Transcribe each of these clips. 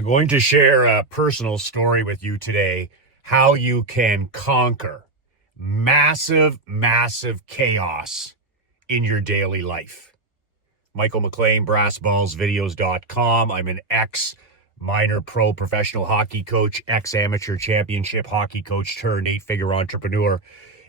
I'm going to share a personal story with you today, how you can conquer massive chaos in your daily life. Michael McLean, brassballsvideos.com. I'm an ex-minor pro professional hockey coach, ex-amateur championship hockey coach turned 8-figure entrepreneur.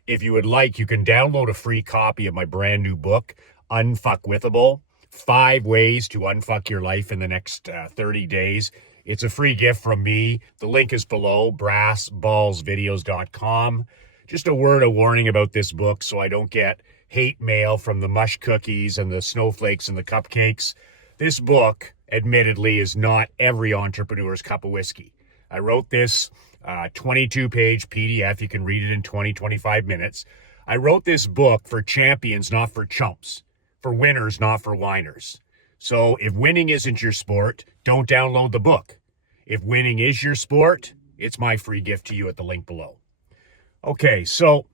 If you would like, you can download a free copy of my brand new book, Unfuckwithable, 5 Ways to Unfuck Your Life in the Next 30 Days. It's a free gift from me. The link is below, brassballsvideos.com. Just a word of warning about this book so I don't get hate mail from the mush cookies and the snowflakes and the cupcakes. This book, admittedly, is not every entrepreneur's cup of whiskey. I wrote this 22-page PDF. You can read it in 25 minutes. I wrote this book for champions, not for chumps, for winners, not for whiners. So if winning isn't your sport, don't download the book. If winning is your sport, it's my free gift to you at the link below. Okay, so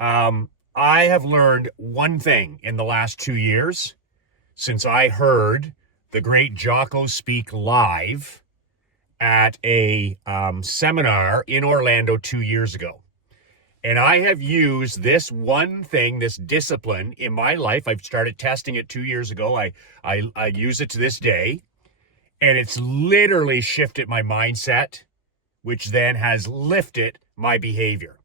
I have learned one thing in the last 2 years since I heard the great Jocko speak live at a seminar in Orlando 2 years ago. And I have used this one thing, this discipline in my life. I've started testing it 2 years ago. I use it to this day. And it's literally shifted my mindset, which then has lifted my behavior.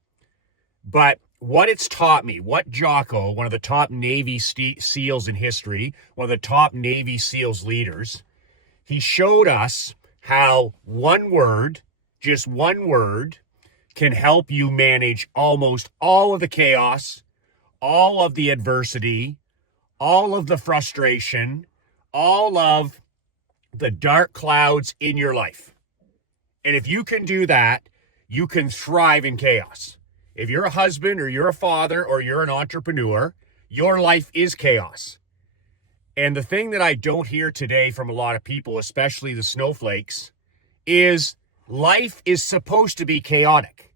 But what it's taught me, what Jocko, one of the top Navy SEALs in history, one of the top Navy SEALs leaders, he showed us how one word, just one word, can help you manage almost all of the chaos, all of the adversity, all of the frustration, all of the dark clouds in your life. And if you can do that, you can thrive in chaos. If you're a husband or you're a father or you're an entrepreneur, your life is chaos. And the thing that I don't hear today from a lot of people, especially the snowflakes, is life is supposed to be chaotic.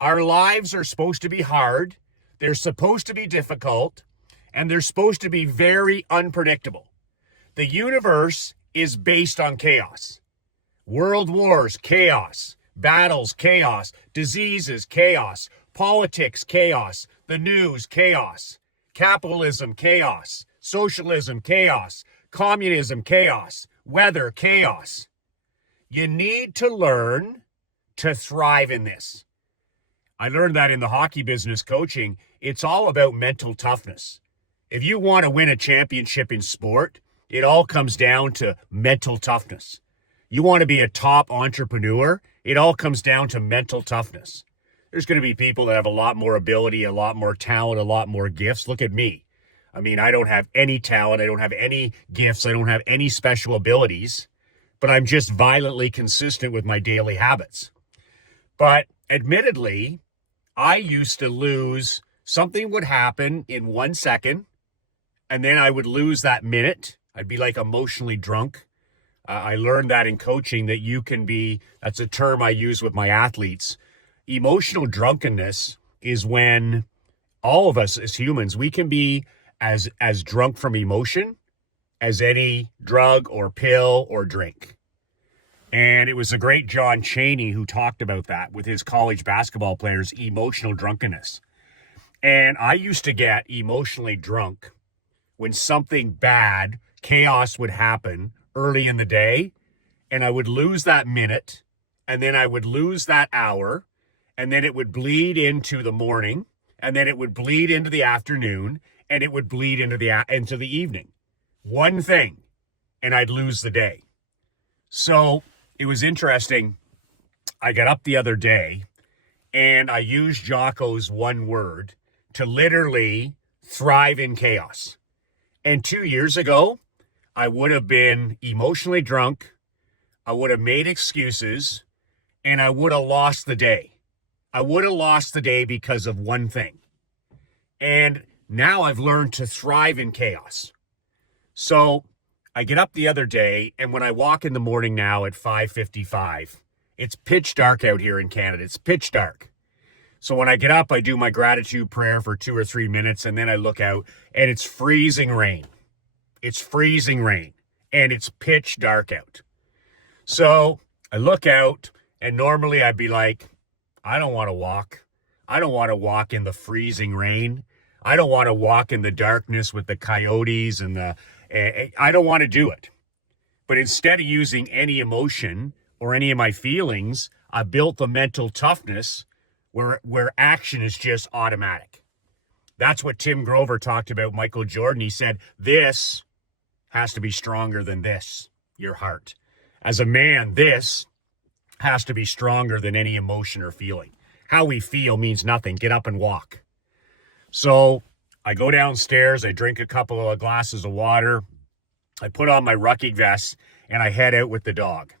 Our lives are supposed to be hard, they're supposed to be difficult, and they're supposed to be very unpredictable. The universe is based on chaos. World wars, chaos. Battles, chaos. Diseases, chaos. Politics, chaos. The news, chaos. Capitalism, chaos. Socialism, chaos. Communism, chaos. Weather, chaos. You need to learn to thrive in this. I learned that in the hockey business coaching. It's all about mental toughness. If you want to win a championship in sport, it all comes down to mental toughness. You want to be a top entrepreneur, it all comes down to mental toughness. There's going to be people that have a lot more ability, a lot more talent, a lot more gifts. Look at me. I mean, I don't have any talent. I don't have any gifts. I don't have any special abilities, but I'm just violently consistent with my daily habits. But admittedly, I used to lose, something would happen in 1 second, and then I would lose that minute. I'd be like emotionally drunk. I learned that in coaching that you can be, that's a term I use with my athletes. Emotional drunkenness is when all of us as humans, we can be as drunk from emotion as any drug or pill or drink. And it was the great John Chaney who talked about that with his college basketball players, emotional drunkenness. And I used to get emotionally drunk when something bad, chaos would happen early in the day, and I would lose that minute, and then I would lose that hour, and then it would bleed into the morning, and then it would bleed into the afternoon, and it would bleed into the evening. One thing, and I'd lose the day. So it was interesting. I got up the other day and I used Jocko's one word to literally thrive in chaos. And 2 years ago, I would have been emotionally drunk. I would have made excuses and I would have lost the day. I would have lost the day because of one thing. And now I've learned to thrive in chaos. So I get up the other day, and when I walk in the morning now at 5:55, it's pitch dark out here in Canada. It's pitch dark. So when I get up, I do my gratitude prayer for 2 or 3 minutes, and then I look out, and it's freezing rain. It's freezing rain, and it's pitch dark out. So I look out, and normally I'd be like, I don't want to walk. I don't want to walk in the freezing rain. I don't want to walk in the darkness with the coyotes and I don't want to do it. But instead of using any emotion or any of my feelings, I built the mental toughness where action is just automatic. That's what Tim Grover talked about Michael Jordan. He said, this has to be stronger than this, your heart. As a man, this has to be stronger than any emotion or feeling. How we feel means nothing. Get up and walk. So I go downstairs, I drink a couple of glasses of water, I put on my rucking vest, and I head out with the dog.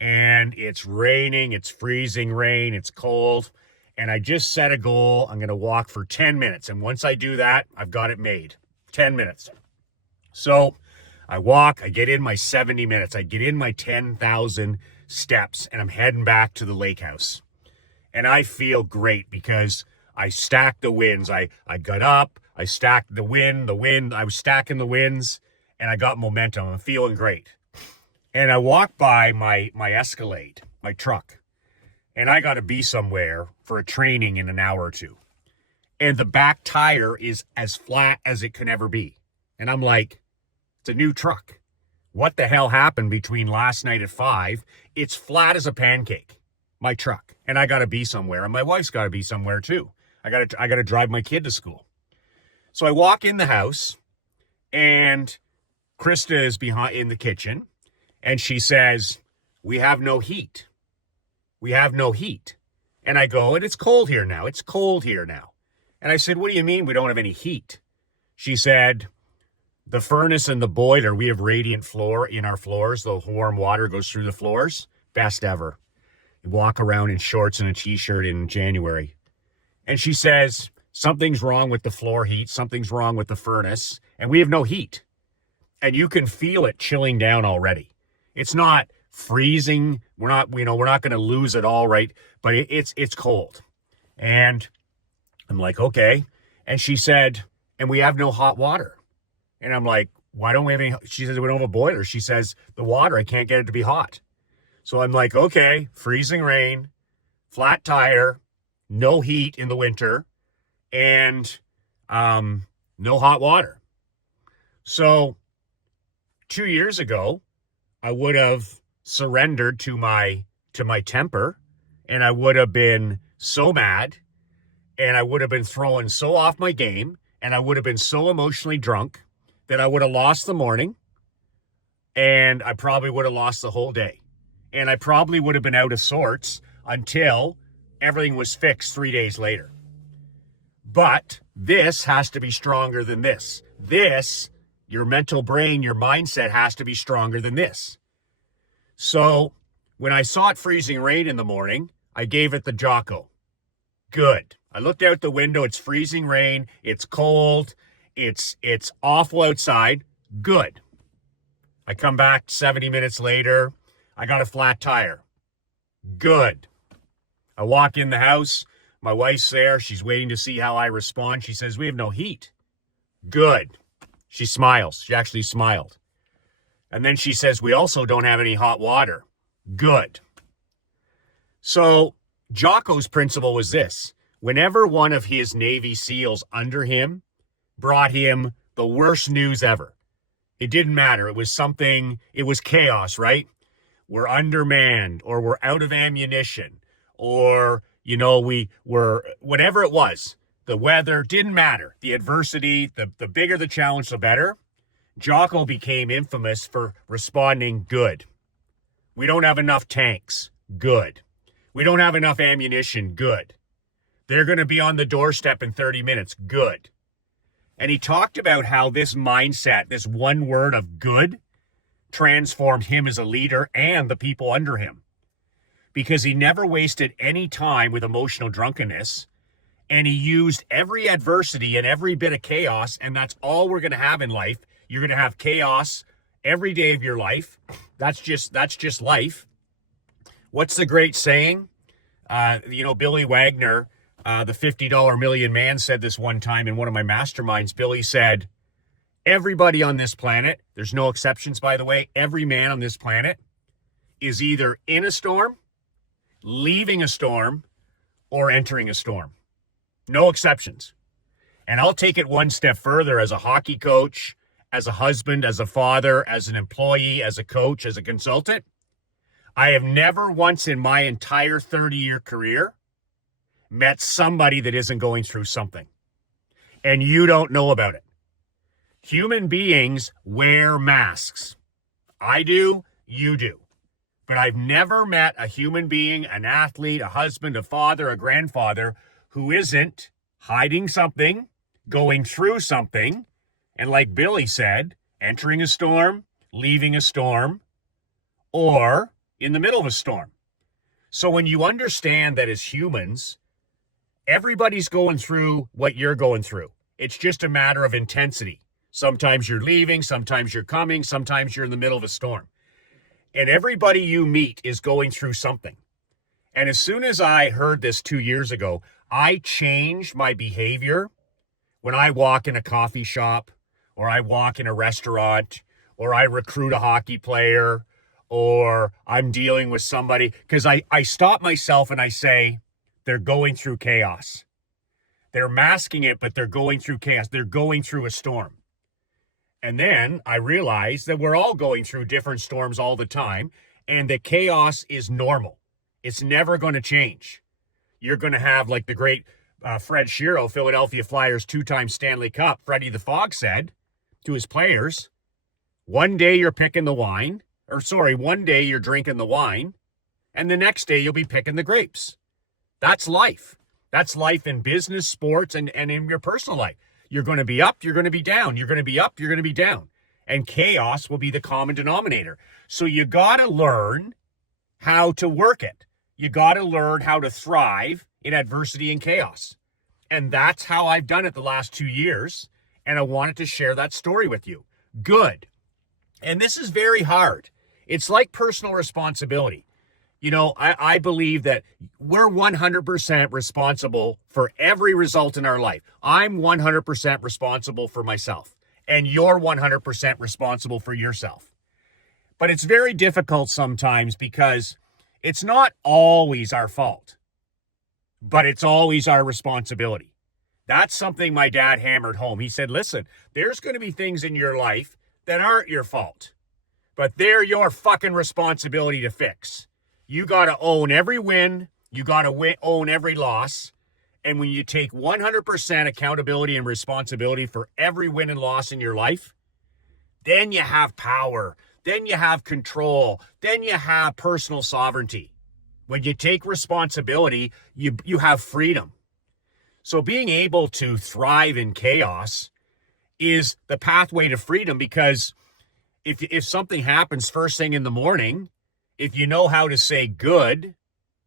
And it's raining, it's freezing rain, it's cold, and I just set a goal. I'm going to walk for 10 minutes. And once I do that, I've got it made. 10 minutes. So I walk, I get in my 70 minutes, I get in my 10,000 steps, and I'm heading back to the lake house. And I feel great because I stacked the wins. I got up, I stacked the wind, I was stacking the wins, and I got momentum. I'm feeling great. And I walk by my Escalade, my truck, and I got to be somewhere for a training in an hour or two. And the back tire is as flat as it can ever be. And I'm like, it's a new truck. What the hell happened between last night at 5? It's flat as a pancake, my truck. And I got to be somewhere. And my wife's got to be somewhere too. I got to drive my kid to school. So I walk in the house, and Krista is behind in the kitchen, and she says, we have no heat. We have no heat. And I go, and it's cold here now. It's cold here now. And I said, what do you mean we don't have any heat? She said, the furnace and the boiler, we have radiant floor in our floors. The warm water goes through the floors. Best ever. You walk around in shorts and a t-shirt in January. And she says, something's wrong with the floor heat. Something's wrong with the furnace. And we have no heat. And you can feel it chilling down already. It's not freezing. We're not going to lose it all, right? But it's cold. And I'm like, okay. And she said, and we have no hot water. And I'm like, why don't we have any? She says, we don't have a boiler. She says, the water, I can't get it to be hot. So I'm like, okay, freezing rain, flat tire, no heat in the winter, and no hot water. So 2 years ago, I would have surrendered to my temper, and I would have been so mad, and I would have been throwing so off my game, and I would have been so emotionally drunk that I would have lost the morning, and I probably would have lost the whole day. And I probably would have been out of sorts until everything was fixed 3 days later. But this has to be stronger than this. This, your mental brain, your mindset has to be stronger than this. So when I saw it freezing rain in the morning, I gave it the Jocko. Good. I looked out the window. It's freezing rain. It's cold. It's awful outside. Good. I come back 70 minutes later. I got a flat tire. Good. I walk in the house. My wife's there. She's waiting to see how I respond. She says, we have no heat. Good. She smiles. She actually smiled. And then she says, we also don't have any hot water. Good. So Jocko's principle was this. Whenever one of his Navy SEALs under him brought him the worst news ever, it didn't matter. It was chaos, right? We're undermanned, or we're out of ammunition, or, we were, whatever it was, the weather, didn't matter. The adversity, the bigger the challenge, the better. Jocko became infamous for responding good. We don't have enough tanks. Good. We don't have enough ammunition. Good. They're going to be on the doorstep in 30 minutes. Good. And he talked about how this mindset, this one word of good, transformed him as a leader and the people under him. Because he never wasted any time with emotional drunkenness, and he used every adversity and every bit of chaos, and that's all we're going to have in life. You're going to have chaos every day of your life. That's just life. What's the great saying? Billy Wagner, the $50 million man, said this one time in one of my masterminds. Billy said, everybody on this planet, there's no exceptions, by the way, every man on this planet is either in a storm, leaving a storm, or entering a storm. No exceptions. And I'll take it one step further as a hockey coach, as a husband, as a father, as an employee, as a coach, as a consultant. I have never once in my entire 30-year career met somebody that isn't going through something. And you don't know about it. Human beings wear masks. I do, you do. But I've never met a human being, an athlete, a husband, a father, a grandfather who isn't hiding something, going through something, and like Billy said, entering a storm, leaving a storm, or in the middle of a storm. So when you understand that as humans, everybody's going through what you're going through. It's just a matter of intensity. Sometimes you're leaving, sometimes you're coming, sometimes you're in the middle of a storm. And everybody you meet is going through something. And as soon as I heard this 2 years ago, I changed my behavior when I walk in a coffee shop, or I walk in a restaurant, or I recruit a hockey player, or I'm dealing with somebody, because I stop myself and I say, they're going through chaos. They're masking it, but they're going through chaos. They're going through a storm. And then I realize that we're all going through different storms all the time, and that chaos is normal. It's never going to change. You're going to have, like the great Fred Shero, Philadelphia Flyers 2-time Stanley Cup, Freddie the Fog said to his players, one day you're picking the wine, one day you're drinking the wine, and the next day you'll be picking the grapes. That's life. That's life in business, sports, and in your personal life. You're going to be up, you're going to be down. You're going to be up, you're going to be down. And chaos will be the common denominator. So you got to learn how to work it. You got to learn how to thrive in adversity and chaos. And that's how I've done it the last 2 years. And I wanted to share that story with you. Good. And this is very hard. It's like personal responsibility. You know, I believe that we're 100% responsible for every result in our life. I'm 100% responsible for myself, and you're 100% responsible for yourself. But it's very difficult sometimes because it's not always our fault, but it's always our responsibility. That's something my dad hammered home. He said, listen, there's going to be things in your life that aren't your fault, but they're your fucking responsibility to fix. You got to own every win. You got to own every loss. And when you take 100% accountability and responsibility for every win and loss in your life, then you have power. Then you have control. Then you have personal sovereignty. When you take responsibility, you have freedom. So being able to thrive in chaos is the pathway to freedom, because if something happens first thing in the morning, if you know how to say good,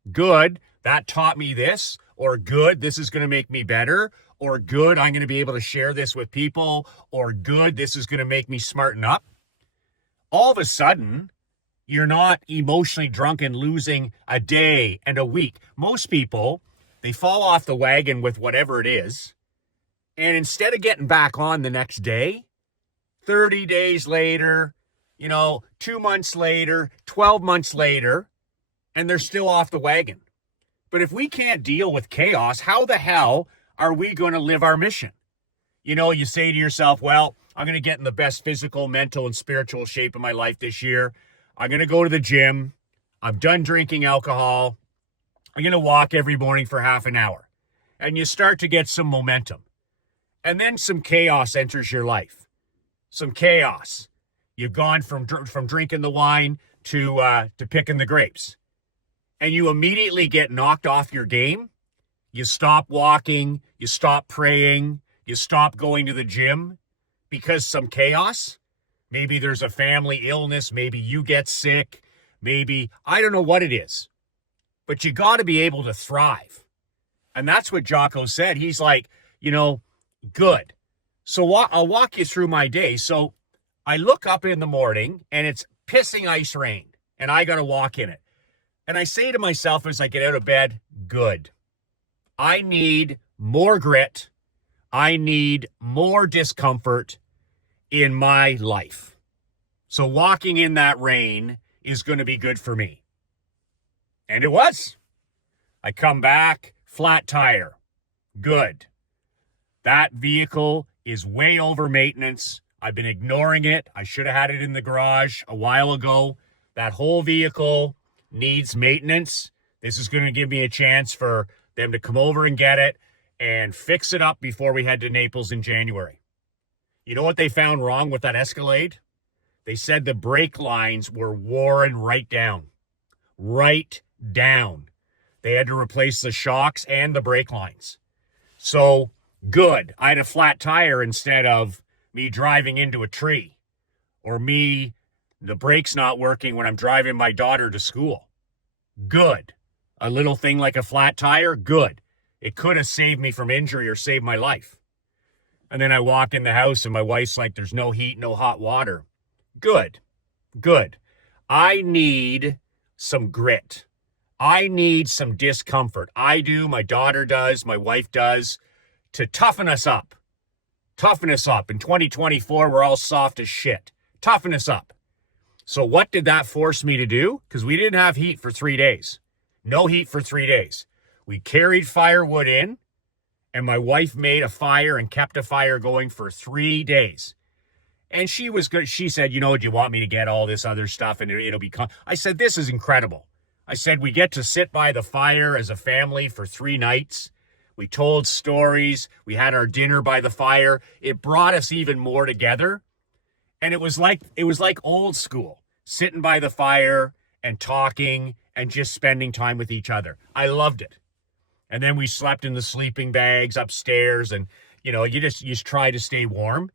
that taught me this, or good, this is going to make me better, or good, I'm going to be able to share this with people, or good, this is going to make me smarten up. All of a sudden, you're not emotionally drunk and losing a day and a week. Most people, they fall off the wagon with whatever it is, and instead of getting back on the next day, 30 days later, 2 months later, 12 months later, and they're still off the wagon. But if we can't deal with chaos, how the hell are we going to live our mission? You say to yourself, well, I'm going to get in the best physical, mental, and spiritual shape of my life this year. I'm going to go to the gym. I'm done drinking alcohol. I'm going to walk every morning for half an hour. And you start to get some momentum. And then some chaos enters your life. Some chaos. You've gone from drinking the wine to picking the grapes. And you immediately get knocked off your game. You stop walking. You stop praying. You stop going to the gym because some chaos. Maybe there's a family illness. Maybe you get sick. Maybe, I don't know what it is. But you got to be able to thrive. And that's what Jocko said. He's like, good. So I'll walk you through my day. So I look up in the morning and it's pissing ice rain and I got to walk in it. And I say to myself as I get out of bed, good. I need more grit. I need more discomfort in my life. So walking in that rain is going to be good for me. And it was. I come back, flat tire. Good. That vehicle is way over maintenance. I've been ignoring it. I should have had it in the garage a while ago. That whole vehicle needs maintenance. This is going to give me a chance for them to come over and get it and fix it up before we head to Naples in January. You know what they found wrong with that Escalade? They said the brake lines were worn right down. Right down. They had to replace the shocks and the brake lines. So, good. I had a flat tire instead of me driving into a tree. Or the brake's not working when I'm driving my daughter to school. Good. A little thing like a flat tire? Good. It could have saved me from injury or saved my life. And then I walk in the house and my wife's like, there's no heat, no hot water. Good. Good. I need some grit. I need some discomfort. I do, my daughter does, my wife does, to toughen us up. Toughen us up. In 2024, we're all soft as shit. Toughen us up. So what did that force me to do? Because we didn't have heat for 3 days. No heat for 3 days. We carried firewood in, and my wife made a fire and kept a fire going for 3 days. And she was good. She said, do you want me to get all this other stuff and it'll be... I said, this is incredible. I said, we get to sit by the fire as a family for 3 nights. We told stories. We had our dinner by the fire. It brought us even more together. And it was like old school, sitting by the fire and talking and just spending time with each other. I loved it. And then we slept in the sleeping bags upstairs and, you just try to stay warm.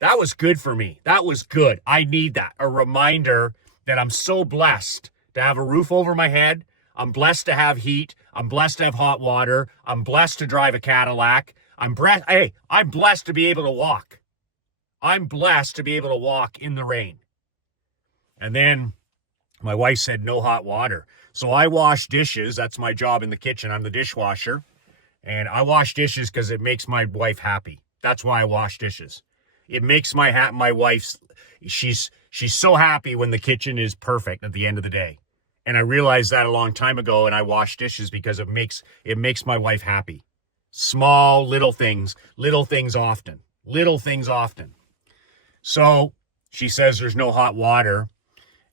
That was good for me. That was good. I need that. A reminder that I'm so blessed to have a roof over my head. I'm blessed to have heat. I'm blessed to have hot water. I'm blessed to drive a Cadillac. I'm blessed to be able to walk. I'm blessed to be able to walk in the rain. And then my wife said no hot water. So I wash dishes. That's my job in the kitchen. I'm the dishwasher. And I wash dishes because it makes my wife happy. That's why I wash dishes. It makes my wife's, she's so happy when the kitchen is perfect at the end of the day. And I realized that a long time ago, and I wash dishes because it makes my wife happy. Small, little things often. Little things often. So she says there's no hot water.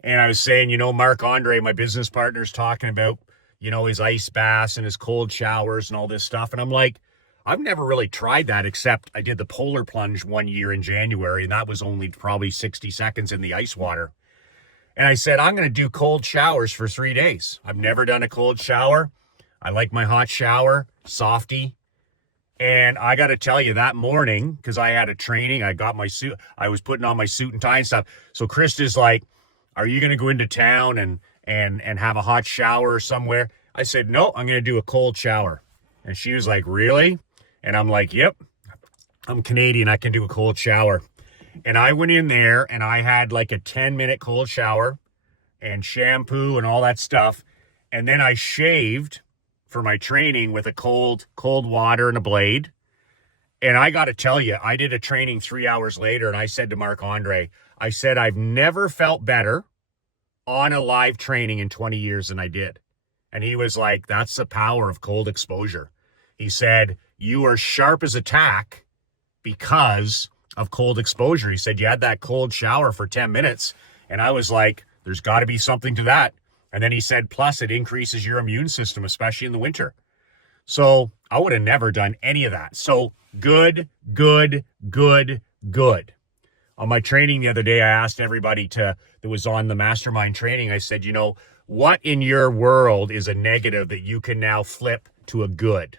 And I was saying, Mark Andre, my business partner's talking about, his ice baths and his cold showers and all this stuff. And I'm like, I've never really tried that, except I did the polar plunge one year in January, and that was only probably 60 seconds in the ice water. And I said, I'm going to do cold showers for 3 days. I've never done a cold shower. I like my hot shower, softy. And I got to tell you, that morning, because I had a training, I got my suit, I was putting on my suit and tie and stuff. So Krista's like, are you going to go into town and have a hot shower somewhere? I said, no, I'm going to do a cold shower. And she was like, really? And I'm like, yep, I'm Canadian. I can do a cold shower. And I went in there and I had like a 10-minute cold shower and shampoo and all that stuff. And then I shaved for my training with a cold water and a blade. And I got to tell you, I did a training 3 hours later and I said to Marc Andre, I said, I've never felt better on a live training in 20 years than I did. And he was like, that's the power of cold exposure. He said, you are sharp as a tack because of cold exposure. He said, you had that cold shower for 10 minutes. And I was like, there's got to be something to that. And then he said, plus it increases your immune system, especially in the winter. So I would have never done any of that. So good. On my training the other day, I asked everybody that was on the mastermind training, I said, what in your world is a negative that you can now flip to a good?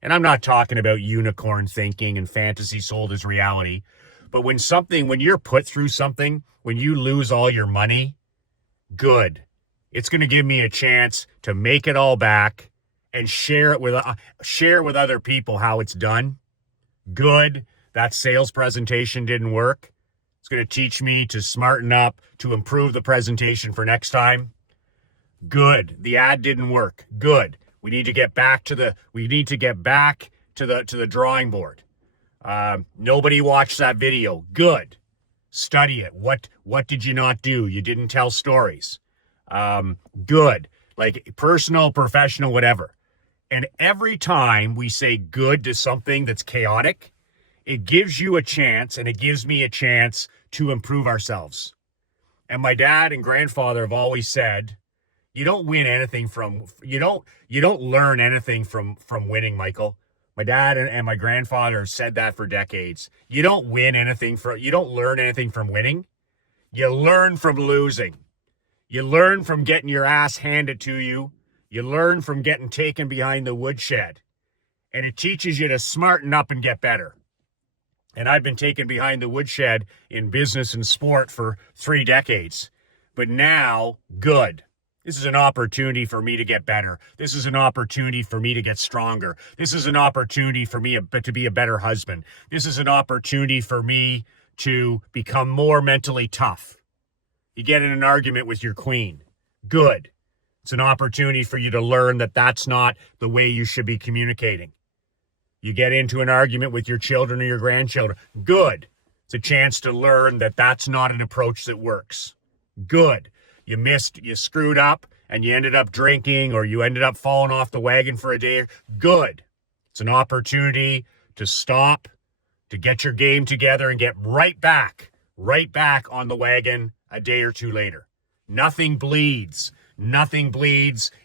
And I'm not talking about unicorn thinking and fantasy sold as reality, but when you're put through something, when you lose all your money, good. It's going to give me a chance to make it all back and share it with other people how it's done. Good. That sales presentation didn't work. It's going to teach me to smarten up, to improve the presentation for next time. Good. The ad didn't work. Good. We need to get back to the drawing board. Nobody watched that video. Good. Study it. What did you not do? You didn't tell stories. good, like personal, professional, whatever. And every time we say good to something that's chaotic, it gives you a chance, and it gives me a chance to improve ourselves. And my dad and grandfather have always said, you don't win anything from, you don't learn anything from winning, Michael. My dad and my grandfather have said that for decades. You don't learn anything from winning. You learn from losing. You learn from getting your ass handed to you. You learn from getting taken behind the woodshed. And it teaches you to smarten up and get better. And I've been taken behind the woodshed in business and sport for 3 decades. But now, good. This is an opportunity for me to get better. This is an opportunity for me to get stronger. This is an opportunity for me to be a better husband. This is an opportunity for me to become more mentally tough. You get in an argument with your queen. Good. It's an opportunity for you to learn that that's not the way you should be communicating. You get into an argument with your children or your grandchildren. Good. It's a chance to learn that that's not an approach that works. Good. You screwed up and you ended up drinking, or you ended up falling off the wagon for a day. Good. It's an opportunity to stop, to get your game together and get right back on the wagon a day or two later. Nothing bleeds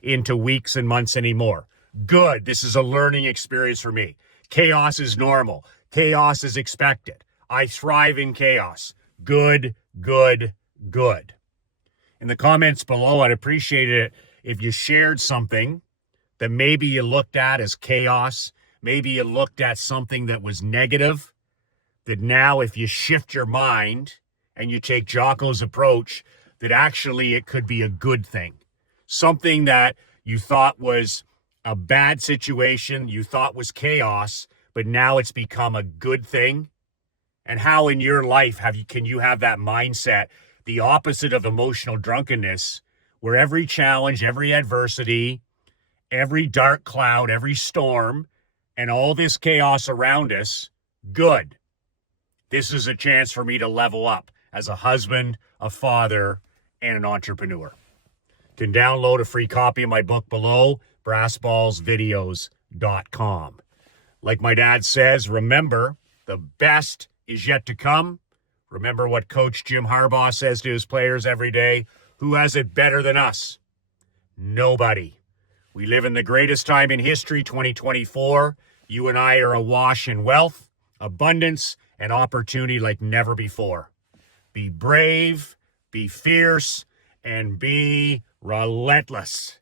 into weeks and months anymore. Good. This is a learning experience for me. Chaos is normal. Chaos is expected. I thrive in chaos. Good, good, good. In the comments below, I'd appreciate it if you shared something that maybe you looked at as chaos. Maybe you looked at something that was negative, that now if you shift your mind and you take Jocko's approach, that actually it could be a good thing. Something that you thought was a bad situation, you thought was chaos, but now it's become a good thing. And how in your life can you have that mindset, the opposite of emotional drunkenness, where every challenge, every adversity, every dark cloud, every storm, and all this chaos around us, good. This is a chance for me to level up as a husband, a father, and an entrepreneur. You can download a free copy of my book below, brassballsvideos.com. Like my dad says, remember, the best is yet to come. Remember what Coach Jim Harbaugh says to his players every day. Who has it better than us? Nobody. We live in the greatest time in history, 2024. You and I are awash in wealth, abundance, and opportunity like never before. Be brave, be fierce, and be relentless.